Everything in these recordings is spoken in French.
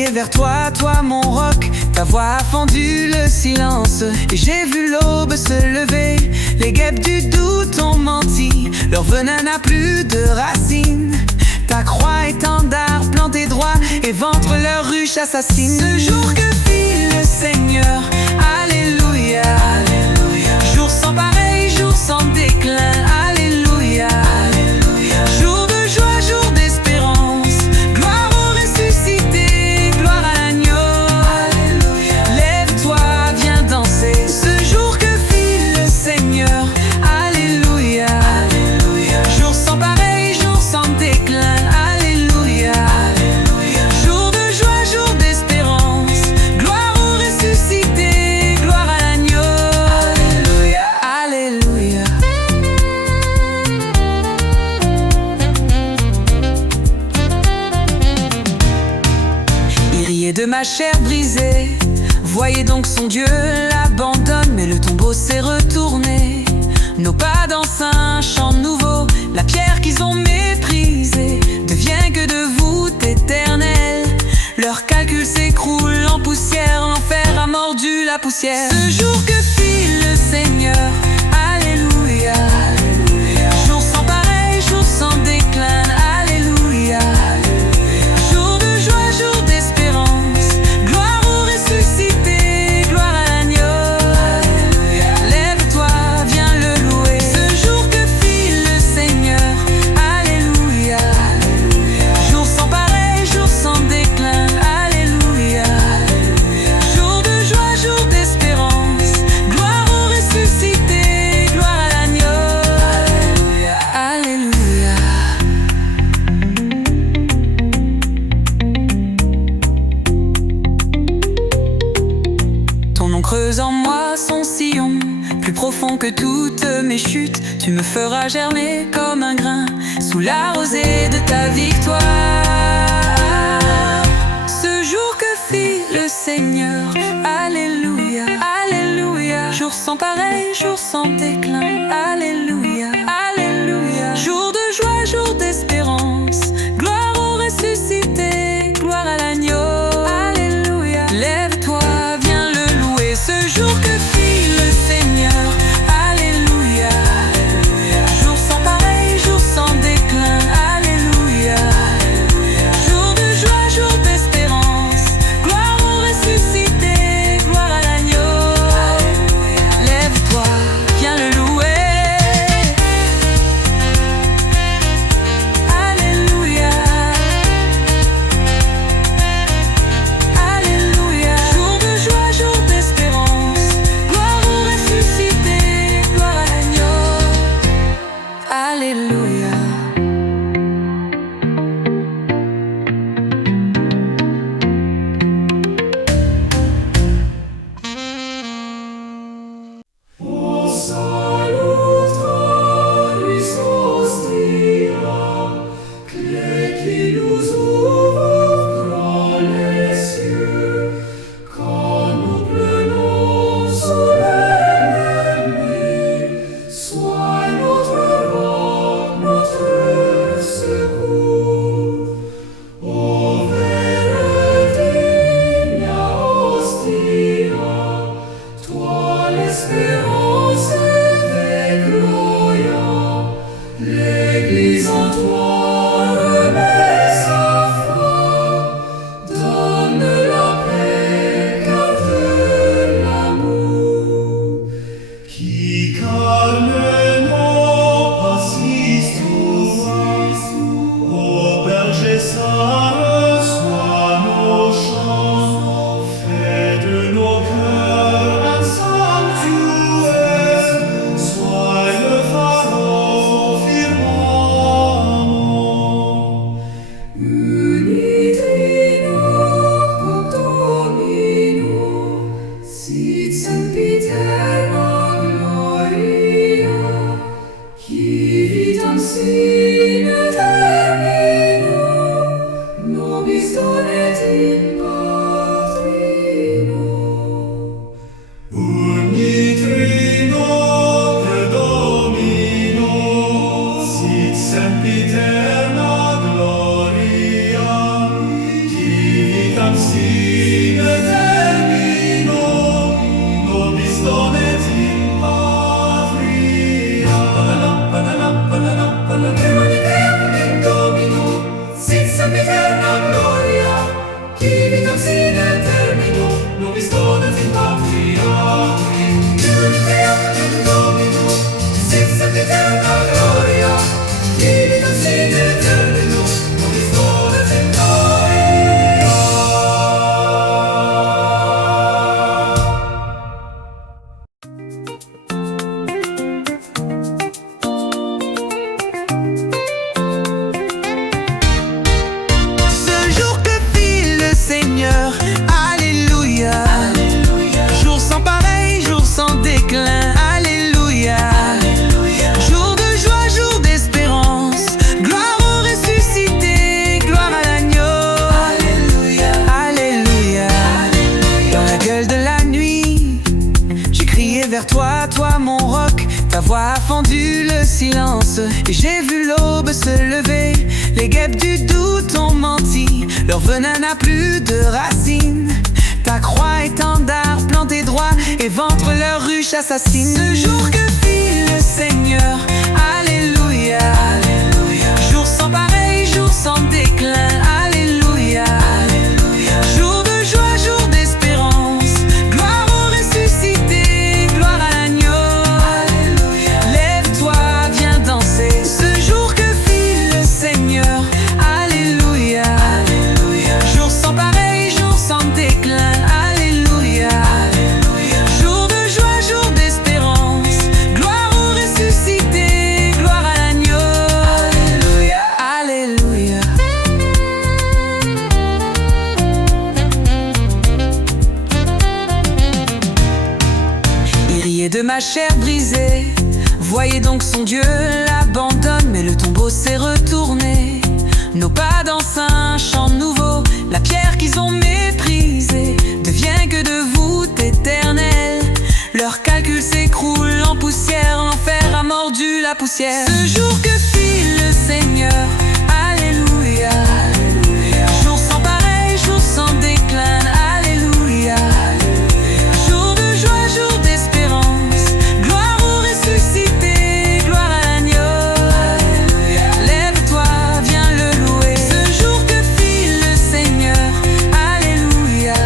crié vers toi, toi mon roc. Ta voix a fendu le silence et j'ai vu l'aube se lever. Les guêpes du doute ont menti, leur venin n'a plus de racines. Ta croix étendard planté droit et ventre leur ruche assassine. Ce jour que fit le Seigneur, alléluia, alléluia. Jour sans pareil, jour sans déclin, alléluia, alléluia. Jour de joie, jour d'espérance, gloire au ressuscité, gloire à l'agneau, alléluia. Lève-toi, viens danser. Ce jour que fit le Seigneur, alléluia, alléluia. Jour sans pareil, jour sans déclin, alléluia, alléluia. Jour de joie, jour d'espérance, gloire au ressuscité, gloire à l'agneau, alléluia, alléluia. Il riait de ma chair brisée, voyez donc son Dieu l'abandonne, mais le tombeau s'est retourné. Nos pas dans un chant nouveau, la pierre qu'ils ont méprisée devient que de voûte éternelle. Leur calcul s'écroule en poussière, l'enfer a mordu la poussière. Ce jour que fit le Seigneur, alléluia, alléluia. Jour sans pareil, jour sans déclin, alléluia, alléluia. Jour de joie, jour d'espérance, gloire au ressuscité, gloire à l'agneau, alléluia. Lève-toi, viens le louer. Ce jour que fit le Seigneur, alléluia, alléluia. Jour sans pareil, jour sans déclin, alléluia, alléluia. Jour de joie, jour d'espérance, gloire au ressuscité, gloire à l'agneau, alléluia, alléluia. Ton nom creuse en moi son sillon, plus profond que toutes mes chutes. Tu me feras germer comme un grain sous la rosée de ta victoire. Ce jour que fit le Seigneur, alléluia, alléluia. Jour sans pareil, jour sans déclin, alléluia, alléluia. Jour de joie, jour d'espérance, gloire au ressuscité, gloire à l'agneau, alléluia. Lève-toi, viens le louer. Ce jour que fit le Seigneur, alléluia, alléluia. Jour sans pareil, jour sans déclin, alléluia, alléluia. Jour de joie, jour d'espérance, gloire au ressuscité, gloire à l'agneau, alléluia. Lève-toi, viens le louer. Alléluia, alléluia. Jour de joie, jour d'espérance, gloire au ressuscité, gloire à l'agneau, alléluia. L'Église en toi remet sa foi, donne la paix, garde l'amour, qui calme nos passis ô berger saint, reçois nos chants, fais de nos cœurs un sanctuaire, sois le phare firmament. Uni Trino, cum Domino, sit sempiterna gloria, qui vitam sine termino, nobis donet in patrino. Uni Trino, cum Domino, sit sempiterna gloria, qui vitam sine vitam sine termino, nobis donet in patria. In creatum Domino, sit sempiterna gloria. Vitam sine termino, nobis donet in gloria. Ce jour que fit le Seigneur, Alléluia. Jour sans pareil, jour sans déclin, Alléluia. Jour de joie, jour d'espérance, gloire au ressuscité, gloire à l'agneau. Alléluia. Dans la gueule de la nuit, j'ai crié vers toi, toi mon roc. Ta voix a fendu le silence et j'ai vu l'aube se lever. Les guêpes du doute ont menti, leur venin n'a plus de racines. Ta croix étendard planté droit et ventre leur ruche assassine. Ce jour que fit le Seigneur, Alléluia. Jour sans pareil, jour sans déclin, Alléluia. Jour de joie, jour d'espérance, gloire au ressuscité, gloire à l'agneau. Lève-toi, viens danser. Ce jour que fit le Seigneur, Alléluia. Jour sans pareil, jour sans déclin, Alléluia. Jour de joie, jour d'espérance, gloire au ressuscité, gloire à l'agneau. Alléluia. Il riait de ma chair brisée, voyez donc son Dieu l'abandonne, mais le tombeau s'est retourné. Nos pas dans un chant nouveau, la pierre qu'ils ont méprisée devient que de voûte éternelle. Leur calcul s'écroule en poussière, l'enfer a mordu la poussière. Ce jour que fit le Seigneur, Alléluia. Jour sans pareil, jour sans déclin, Alléluia. Jour de joie, jour d'espérance, gloire au ressuscité, gloire à l'agneau. Lève-toi, viens le louer. Ce jour que fit le Seigneur, Alléluia.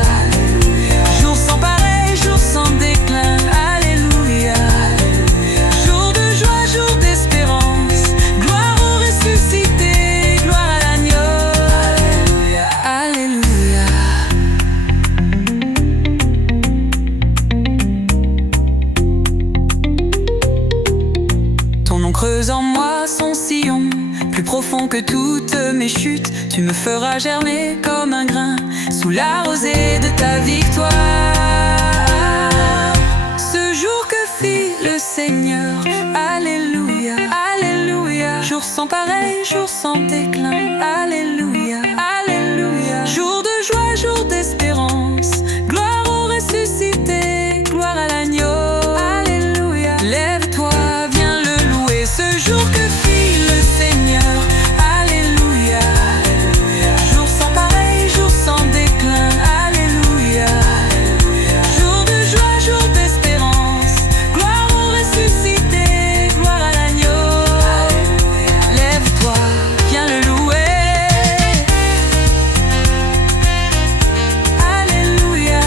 Jour sans pareil, jour sans déclin, Alléluia. Jour de joie, jour d'espérance, gloire au ressuscité, gloire à l'agneau. Alléluia. Ton nom creuse en moi son sillon, plus profond que toutes mes chutes. Tu me feras germer comme un grain sous la rosée de ta victoire. Ce jour que fit le Seigneur, Alléluia. Jour sans pareil, jour sans déclin, Alléluia. Jour de joie, jour d'espérance, gloire au ressuscité, gloire à l'agneau. Alléluia. Lève-toi, viens le louer. Ce jour que fit le Seigneur, Alléluia. Jour sans pareil, jour sans déclin, Alléluia. Jour de joie, jour d'espérance, gloire au ressuscité, gloire à l'agneau. Lève-toi, viens le louer. Alléluia.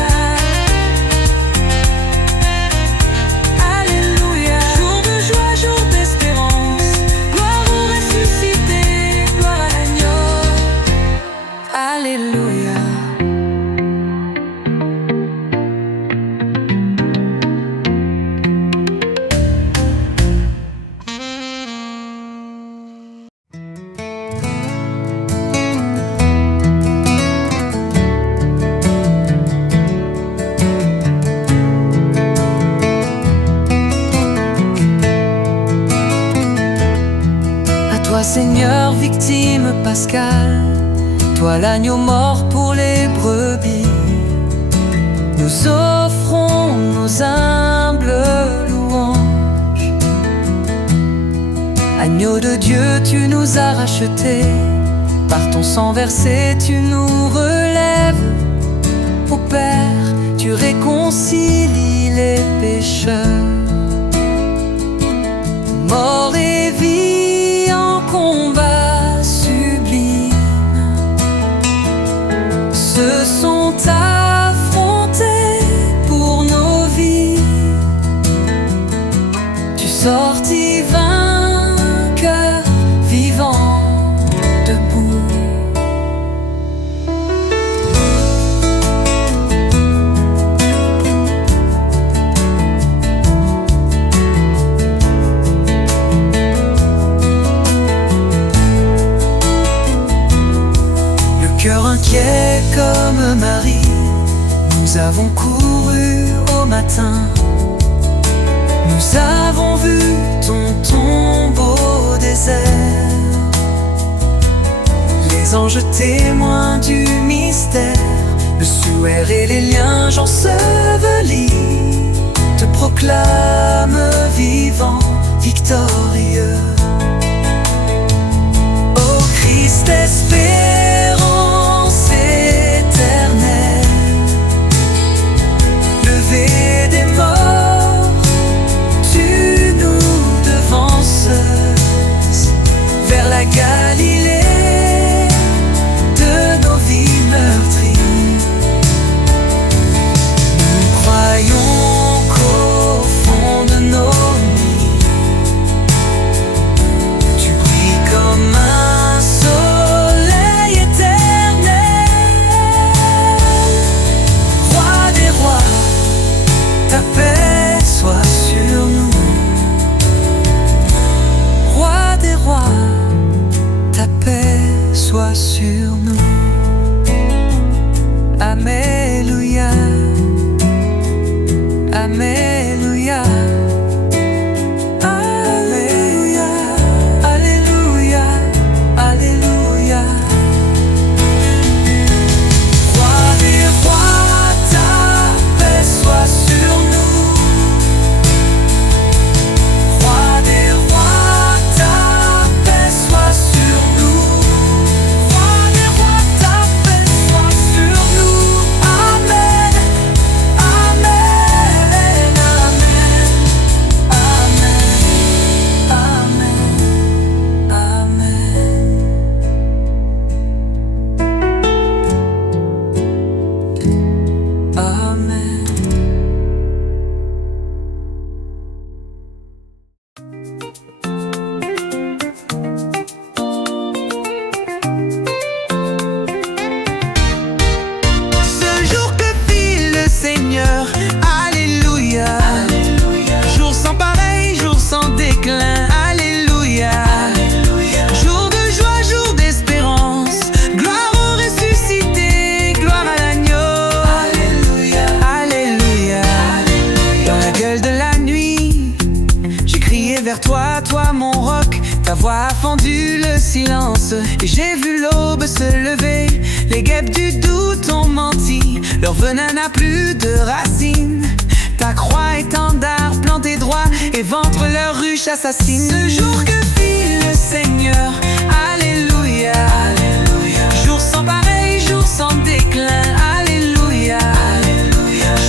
Jour de joie, jour d'espérance, gloire au ressuscité, gloire à l'agneau. Alléluia. À toi Seigneur, victime pascale, toi l'agneau mort pour les brebis, nous offrons nos humbles louanges. Agneau de Dieu, tu nous as rachetés, par ton sang versé, tu nous relèves. Ô Père, tu réconcilies les pécheurs. Mort et vie en combat sublime, ce sont sont affrontés pour nos vies. Tu sortis vainqueur, vivant debout. Cœur inquiet comme Marie, nous avons couru au matin. Nous avons vu ton tombeau désert. Les anges témoins du mystère, le suaire et les liens ensevelis te proclament vivant, victorieux. Ô Christ, espérance éternelle, levé des morts, tu nous devances vers la Galilée de nos vies meurtries. Nous croyons qu'au fond de nos nuits, tu brilles comme un soleil éternel. Roi des rois, ta paix soit sur nous. Roi des rois, ta paix soit sur nous. Alléluia, Alléluia, Alléluia, Alléluia, Alléluia. Roi des rois, ta paix soit sur nous. Roi des rois, ta paix soit sur nous. Roi des rois, ta paix soit sur nous. Amen, amen, amen, amen, amen, amen. Ce jour que fit le Seigneur, Alléluia. Jour sans pareil, jour sans déclin, Alléluia. Jour de joie, jour d'espérance, gloire au ressuscité, gloire à l'agneau. Alléluia, Alléluia. Dans la gueule de la nuit, j'ai crié vers toi, toi mon roc. Ta voix a fendu le silence et j'ai vu l'aube se lever. Les guêpes du doute ont menti, leur venin n'a plus de racines. Ta croix étendard planté droit et ventre leur ruche assassine. Ce jour que fit le Seigneur, Alléluia. Jour sans pareil, jour sans déclin, Alléluia.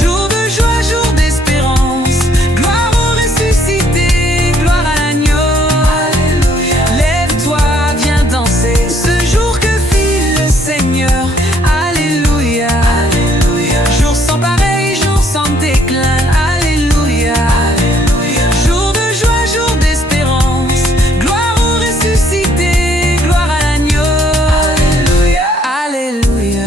Jour de joie, jour d'espérance, gloire au ressuscité, gloire à l'agneau. Lève-toi, viens danser. Ce jour que fit le Seigneur, Alléluia. Jour sans pareil, jour sans déclin, Alléluia. Jour de joie, jour d'espérance, gloire au ressuscité, gloire à l'agneau. Alléluia.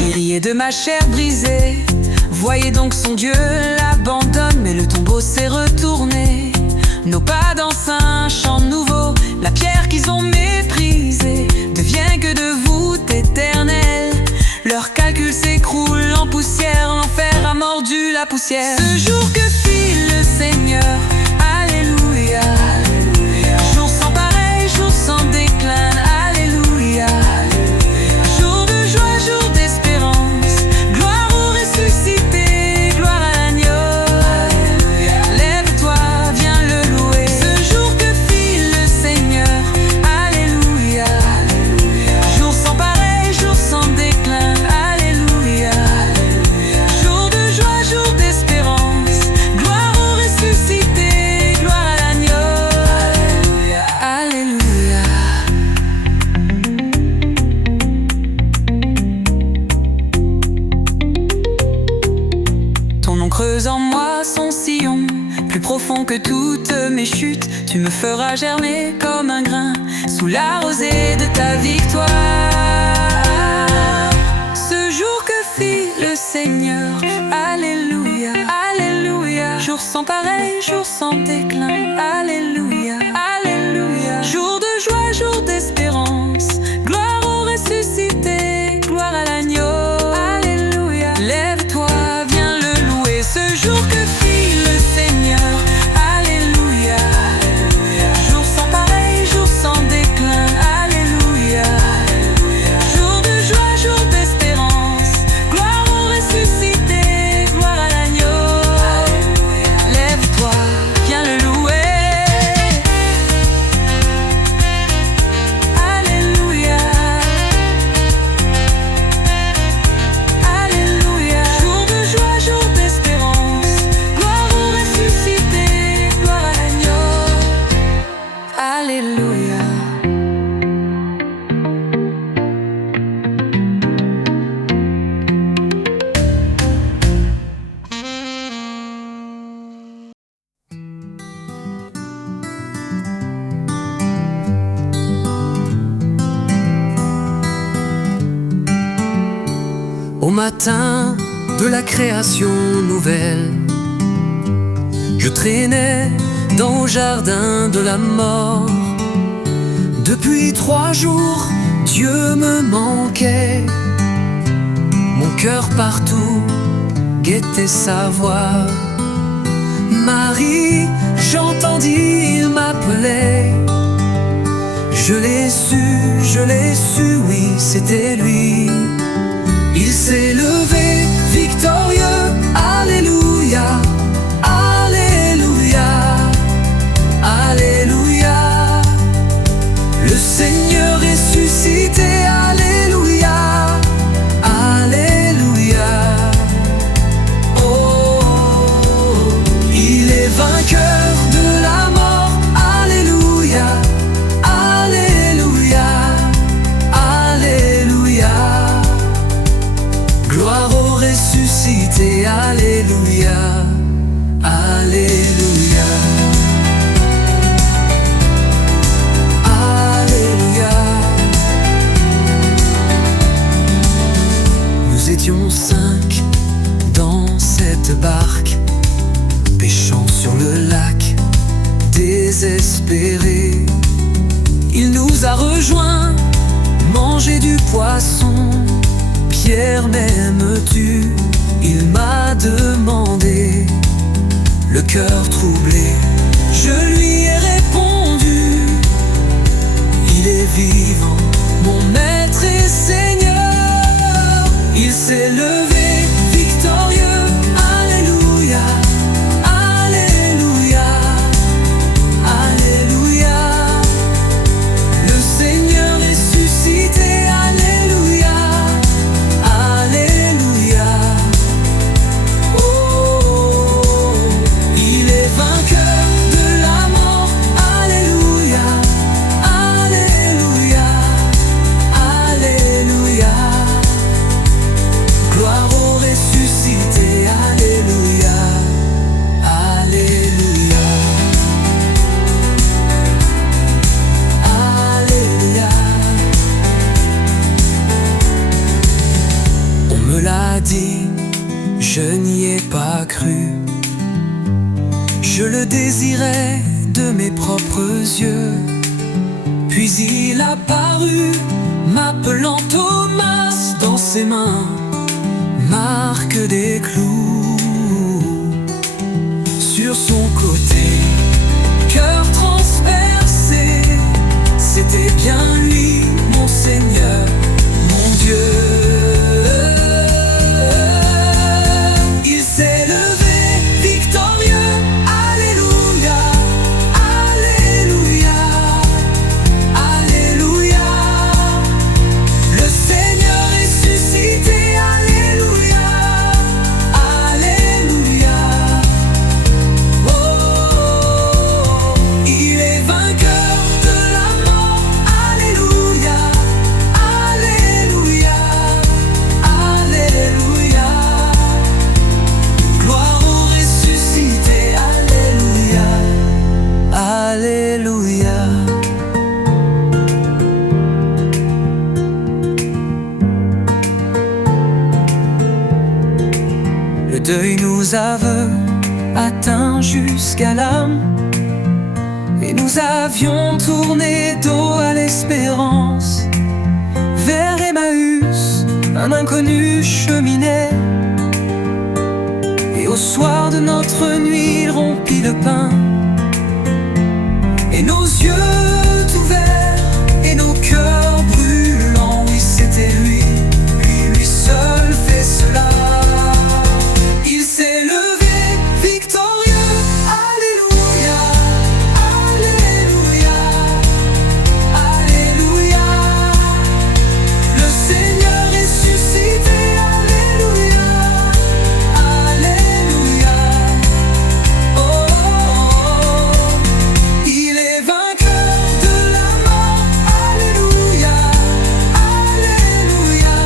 Il riait de ma chair brisée, voyez donc son Dieu l'abandonne, mais le tombeau s'est retourné. Nos pas dans un chant nouveau, la pierre qu'ils ont méprisée devient que de voûte éternelle. Leur calcul s'écroule en poussière, l'enfer a mordu la poussière. Ce jour que fit le Seigneur, Alléluia. Jour sans pareil, jour sans déclin, Alléluia. Jour de joie, jour d'espérance, gloire au ressuscité, gloire à l'agneau. Lève-toi, viens le louer. Ce jour que fit le Seigneur, Alléluia. Jour sans pareil, jour sans déclin, Alléluia. Jour de joie, jour d'espérance, Tu me feras germer comme un grain sous la rosée de ta victoire. Ce jour que fit le Seigneur, alléluia, alléluia. Jour sans pareil, jour sans déclin, alléluia, alléluia. Jour de joie, jour d'espérance, gloire au ressuscité, gloire à l'agneau, alléluia. Lève-toi, viens le louer, ce jour que fit le Seigneur, alléluia, alléluia. Jour sans pareil, jour sans déclin, alléluia, alléluia. Jour de joie, jour d'espérance, gloire au ressuscité, gloire à l'agneau, alléluia. Lève-toi, viens le louer. Au matin de la création nouvelle, je traînais dans le jardin de la mort. Depuis 3 jours, Dieu me manquait. Mon cœur partout guettait sa voix. Marie, j'entendis, il m'appelait. Je l'ai su, oui, c'était lui. Il s'est levé victorieux, alléluia, alléluia, alléluia. Le Seigneur ressuscité, alléluia, alléluia. Oh, il est vainqueur de la mort, alléluia, alléluia, alléluia. Gloire au ressuscité, alléluia, alléluia, alléluia. Nous étions 5 dans cette barque, pêchant sur le lac, désespérés. Il nous a rejoints, mangé du poisson. Pierre, m'aimes-tu? Il m'a demandé, le cœur troublé. Je lui ai répondu, il est vivant, mon maître et Seigneur. Il s'est levé victorieux, alléluia, alléluia, alléluia. Le Seigneur ressuscité, alléluia. Alléluia. Oh, il est vainqueur de la mort, alléluia, alléluia, alléluia. Gloire au ressuscité, alléluia, alléluia, alléluia. On me l'a dit, je n'y ai pas cru. Je le désirais de mes propres yeux. Puis il apparut, m'appelant Thomas, dans ses mains marque des clous. Sur son côté, cœur transpercé, c'était bien lui, mon Seigneur, mon Dieu. Il s'est levé victorieux, alléluia, alléluia, alléluia. Le Seigneur ressuscité, alléluia, alléluia. Oh, nos aveux atteints jusqu'à l'âme, et nous avions tourné dos à l'espérance. Vers Emmaüs, un inconnu cheminait, et au soir de notre nuit, il rompit le pain. Et nos yeux ouverts, et nos cœurs brûlants, oui c'était lui, lui seul fait cela. Il s'est levé victorieux, alléluia, alléluia, alléluia. Le Seigneur ressuscité, alléluia, alléluia. Oh, oh, oh. Il est vainqueur de la mort, alléluia, alléluia,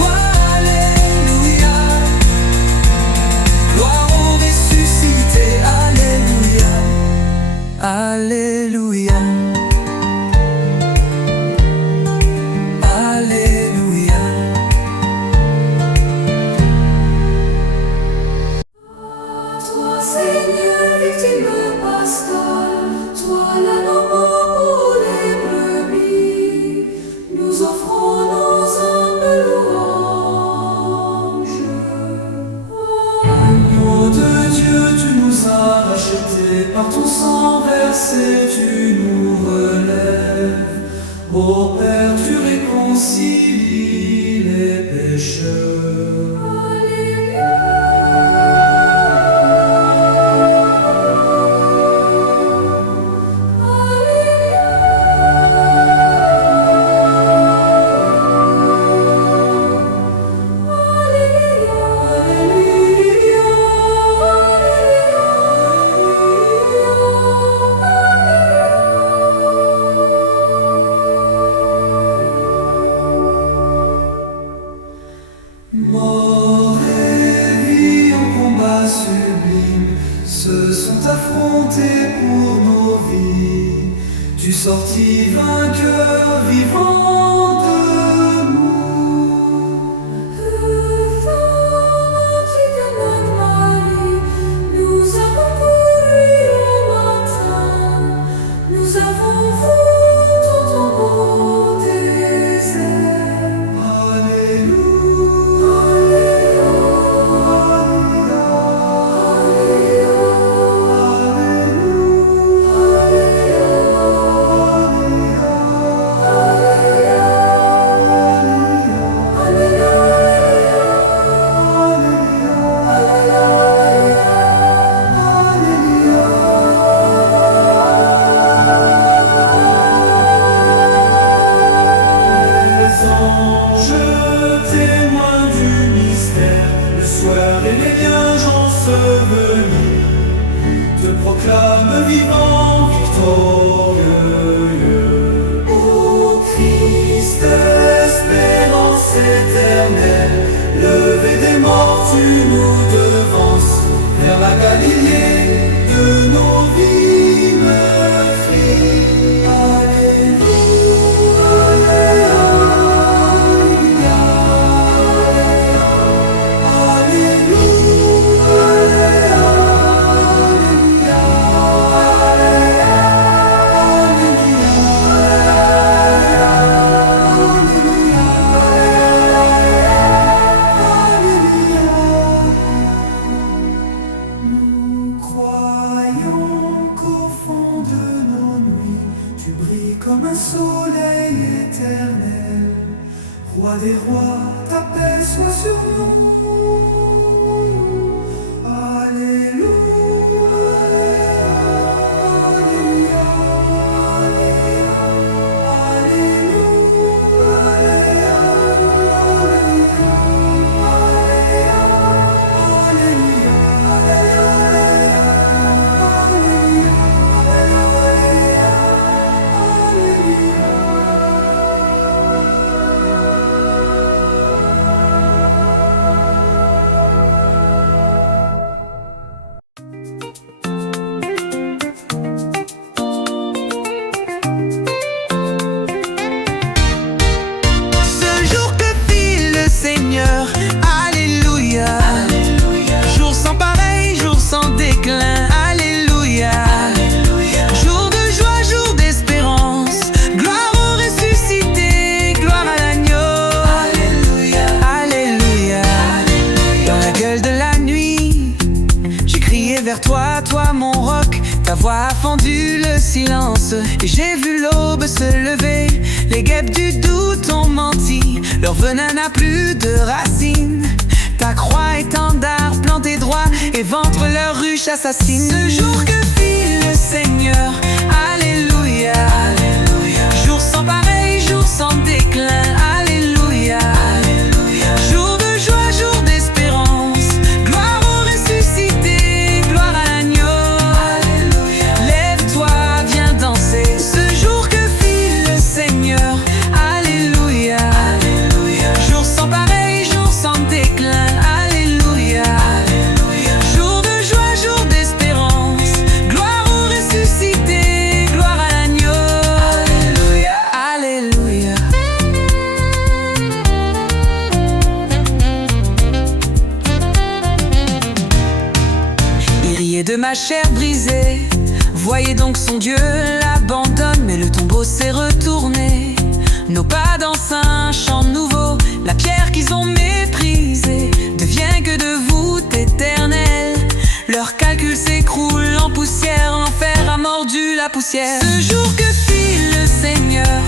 oh, alléluia. Gloire au ressuscité, alléluia, alléluia, alléluia. Toi, Seigneur, victime pascal, toi l'agneau pour les brebis, nous offrons nos humbles louanges. Agneau de Dieu, tu nous as rachetés, par ton sang versé, tu nous relèves. Ô Père, tu réconcilies les pécheurs. Mort et vie en combat sublime se sont affrontés pour nos vies. Tu sortis vainqueur vivant de nous. Nous avons couru au matin, nous avons vu ton tombeau désert. Alléluia, les anges témoins du mystère, le soir et les liens ensevelis te proclament vivant, victorieux. Ô Christ, espérance éternelle, levé des morts, tu nous devances vers la Galilée de nos vies meurtries. Nous croyons qu'au fond de nos nuits, tu brilles comme un soleil éternel. Roi des rois, ta paix soit sur nous. j'ai vu l'aube se lever. Les guêpes du doute ont menti, leur venin n'a plus de racines. Ta croix étendard planté droit, et ventre leur ruche assassine. Ce jour que fit le Seigneur, alléluia, alléluia. Jour sans pareil, jour sans déclin, alléluia, alléluia. Jour de joie, jour d'espérance, gloire au ressuscité, gloire à l'agneau, alléluia. Lève-toi, viens danser. Ce jour que fit le Seigneur, alléluia, alléluia. Jour sans pareil, jour sans déclin, alléluia, alléluia. Jour de joie, jour d'espérance, gloire au ressuscité, gloire à l'agneau, alléluia, alléluia. Il riait de ma chair brisée, voyez donc son Dieu l'abandonne, mais le tombeau s'est retourné. Nos pas dans un chant nouveau, la pierre qu'ils ont méprisée devient que de voûte éternelle. Leur calcul s'écroule en poussière, l'enfer a mordu la poussière. Ce jour que fit le Seigneur,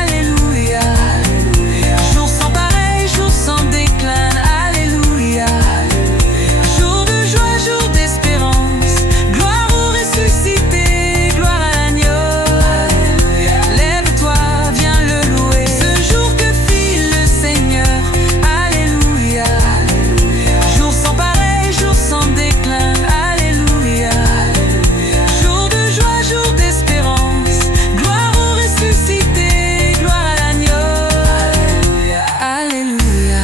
alléluia, alléluia. Jour sans pareil, jour sans déclin, alléluia, alléluia. Jour de joie, jour d'espérance, gloire au ressuscité, gloire à l'agneau, alléluia. Lève-toi, viens le louer. Ce jour que fit le Seigneur, alléluia, alléluia. Jour sans pareil, jour sans déclin, alléluia, alléluia. Jour de joie, jour d'espérance, gloire au ressuscité, gloire à l'agneau, alléluia, alléluia.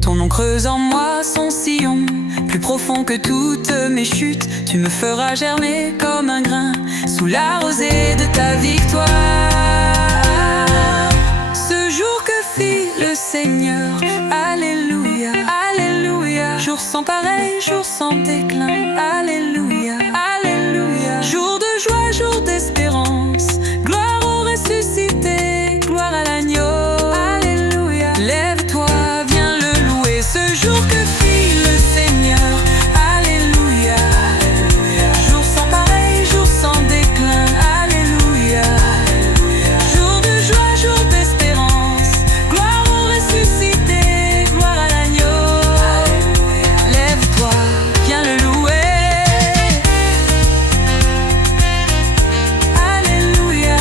Ton nom creuse en moi son sillon, plus profond que toutes mes chutes. Tu me feras germer comme un grain sous la rosée de ta victoire. Ce jour que fit le Seigneur, alléluia, alléluia. Jour sans pareil, jour sans déclin, alléluia, alléluia. Jour de joie, jour d'espérance, gloire au ressuscité, gloire à l'agneau, alléluia. Lève-toi, viens le louer. Ce jour que fit le Seigneur, alléluia, alléluia. Jour sans pareil, jour sans déclin, alléluia, alléluia. Jour de joie, jour d'espérance, gloire au ressuscité, gloire à l'agneau, alléluia. Lève-toi, viens le louer. Alléluia,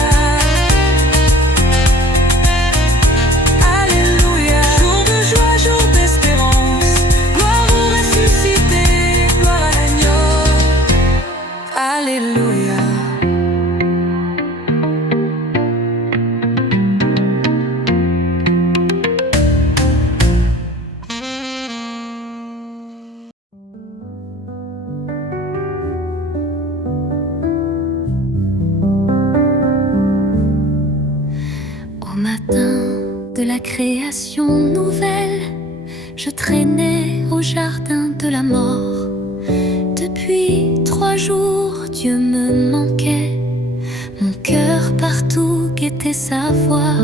alléluia. Jour de joie, jour d'espérance, gloire au ressuscité, gloire à l'agneau, alléluia. Au matin de la création nouvelle, je traînais au jardin de la mort. Depuis 3 jours, Dieu me manquait. Mon cœur partout guettait sa voix.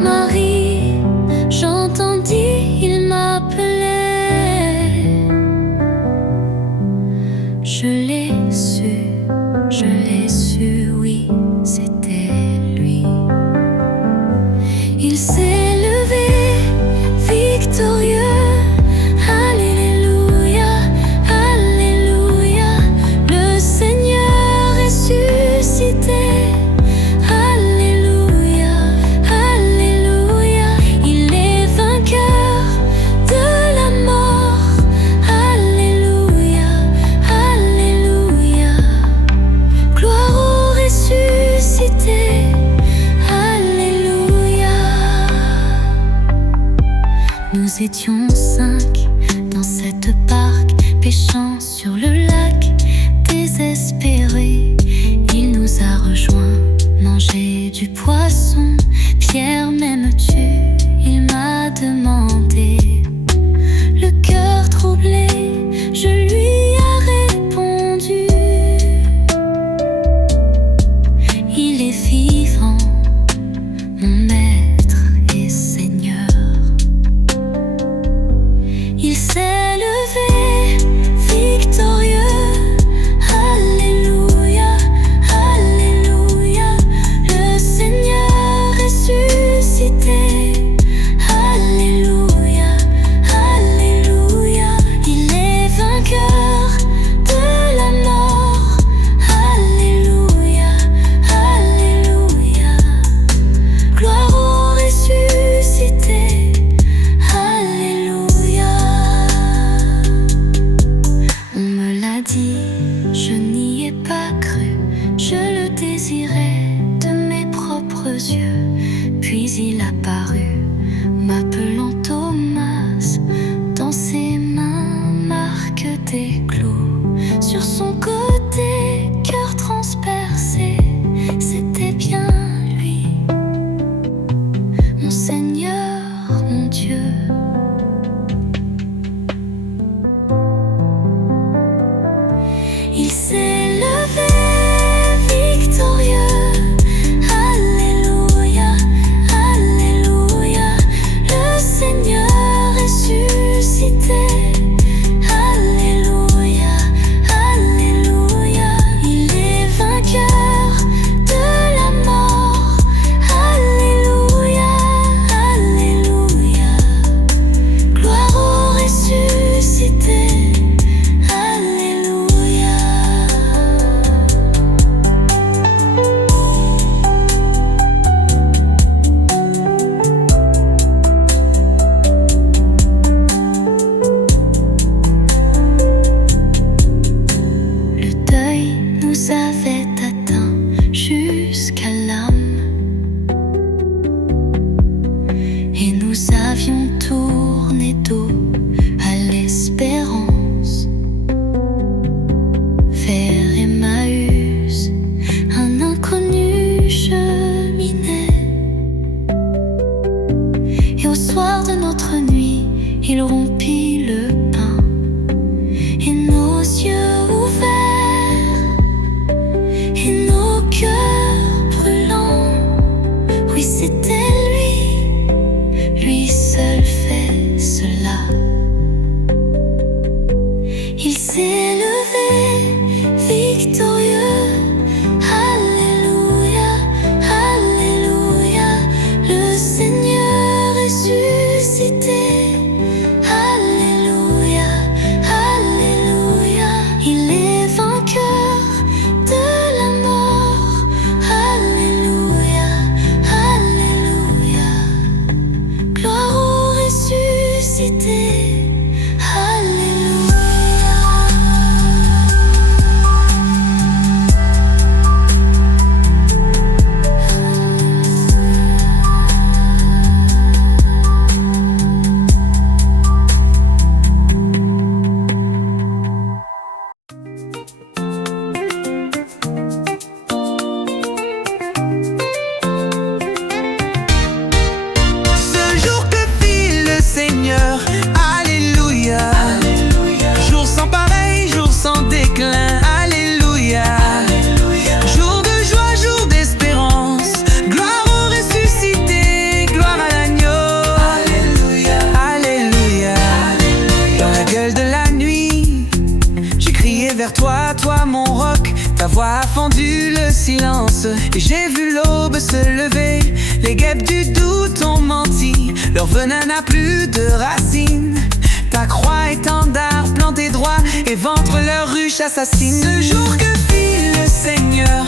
Marie, j'entendis, il m'appelait. Je l'ai su, oui, c'était lui. Il s'est levé, victorieux. Alléluia, alléluia. Le Seigneur ressuscité. Alléluia, alléluia. Il est vainqueur de la mort. Alléluia, alléluia. Gloire au ressuscité. Alléluia. Nous étions 5 dans cette barque, pêchant sur le lac, désespérés. Il nous a rejoints, manger du poisson. Pierre, m'aimes-tu? Il m'a demandé. Le cœur troublé, je lui ai répondu. Il est vivant, mon maître et Seigneur. Il s'est éclos. Sur son côté, cœur transpercé, c'était bien lui, mon Seigneur, mon Dieu. Il s'est levé victorieux. Alléluia, Alléluia. Le Seigneur ressuscité. Alléluia, Alléluia. Il est vainqueur de la mort. Alléluia, Alléluia. Gloire au ressuscité. Nous avait atteint jusqu'à l'âme, et nous avions tourné dos à l'espérance. Vers Emmaüs, un inconnu cheminait, et au soir de notre nuit, il rompit le pain, et nos yeux ouverts, et nos cœurs brûlants. Oui, c'était lui seul fait cela. Il s'est levé victorieux. Alléluia, Alléluia. Le Seigneur ressuscité. Alléluia, Alléluia. Il est vainqueur de la mort. Alléluia, Alléluia. Gloire au ressuscité. Vers toi, toi mon roc, ta voix a fendu le silence. Et j'ai vu l'aube se lever, les guêpes du doute ont menti. Leur venin n'a plus de racines. Ta croix étendard planté droit, et ventre leur ruche assassine. Ce jour que fit le Seigneur,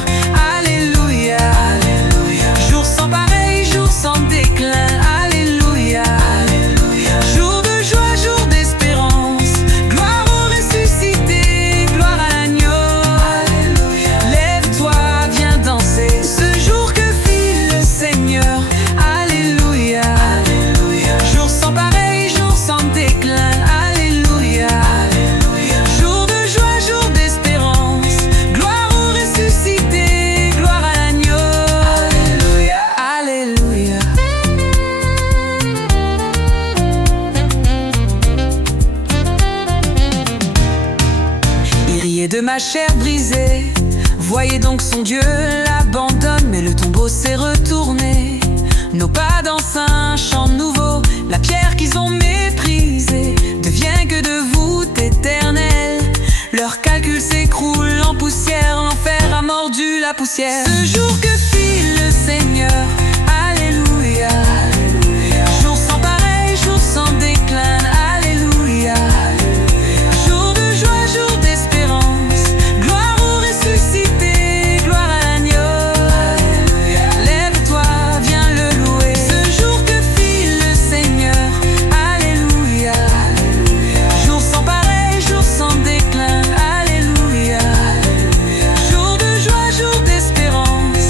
Alléluia, Alléluia. Jour sans pareil, jour sans déclin, Alléluia, Alléluia. Jour de joie, jour d'espérance, gloire au ressuscité, gloire à l'agneau. Alléluia. Lève-toi, viens danser. Ce jour que fit le Seigneur, Alléluia, Alléluia. Jour sans pareil, jour sans déclin. 'Alléluia, Alléluia. Jour de joie, jour d'espérance, gloire au ressuscité, gloire à l'agneau. Alléluia. Lève-toi, viens danser. Ce jour que fit le Seigneur, Alléluia, Alléluia. Jour sans pareil, jour sans déclin. Alléluia, Alléluia. Gloire au ressuscité, gloire à l'agneau. Alléluia, Alléluia. Il riait de ma chair brisée, voyez donc son Dieu l'abandonne, mais le tombeau s'est retourné. Nos pas dans un chant nouveau, la pierre qu'ils ont méprisée devient que de voûte éternelle. Leur calcul s'écroule en poussière, l'enfer a mordu la poussière. Ce jour que fit le Seigneur, Alléluia, Alléluia. Jour sans pareil, jour sans déclin, Alléluia, Alléluia. Jour de joie, jour d'espérance, gloire au ressuscité, gloire à l'agneau. Alléluia. Lève-toi, viens le louer. Ce jour que fit le Seigneur, Alléluia, Alléluia. Jour sans pareil, jour sans déclin, Alléluia, Alléluia. Jour de joie, jour d'espérance,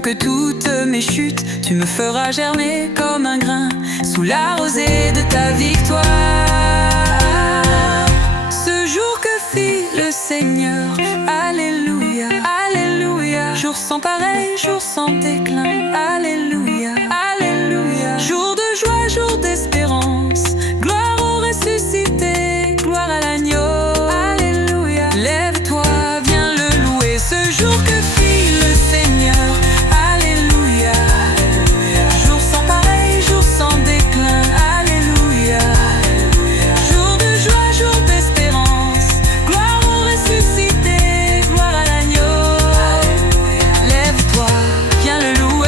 que toutes mes chutes, tu me feras germer comme un grain sous la rosée de ta victoire. Ce jour que fit le Seigneur, alléluia, alléluia. Jour sans pareil, jour sans déclin, alléluia, alléluia. Jour de joie, jour d'espérance, gloire au ressuscité, gloire à l'agneau, alléluia. Lève-toi, viens le louer, ce jour que fit le Seigneur, alléluia, alléluia. Jour sans pareil, jour sans déclin, alléluia, alléluia. Jour de joie, jour d'espérance, gloire au ressuscité, gloire à l'agneau, alléluia. Lève-toi, viens le louer.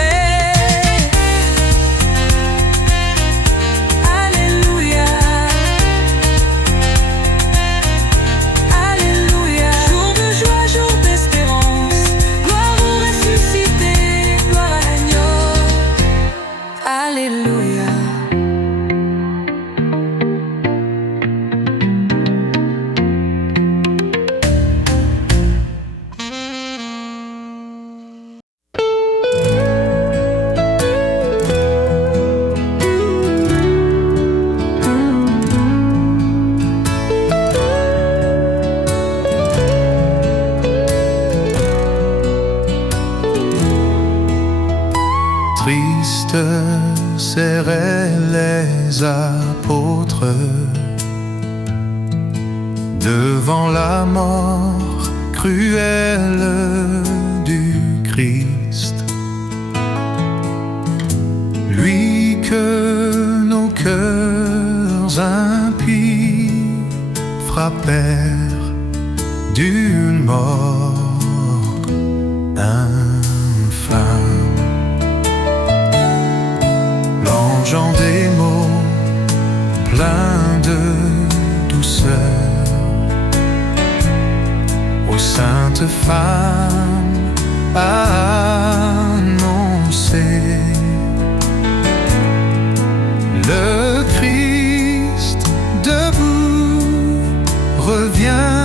Triste serraient les apôtres devant la mort cruelle du Christ, lui que nos cœurs impies frappèrent d'une mort infâme. L'ange des mots pleins de douceur aux saintes femmes a annoncé: le Christ debout revient.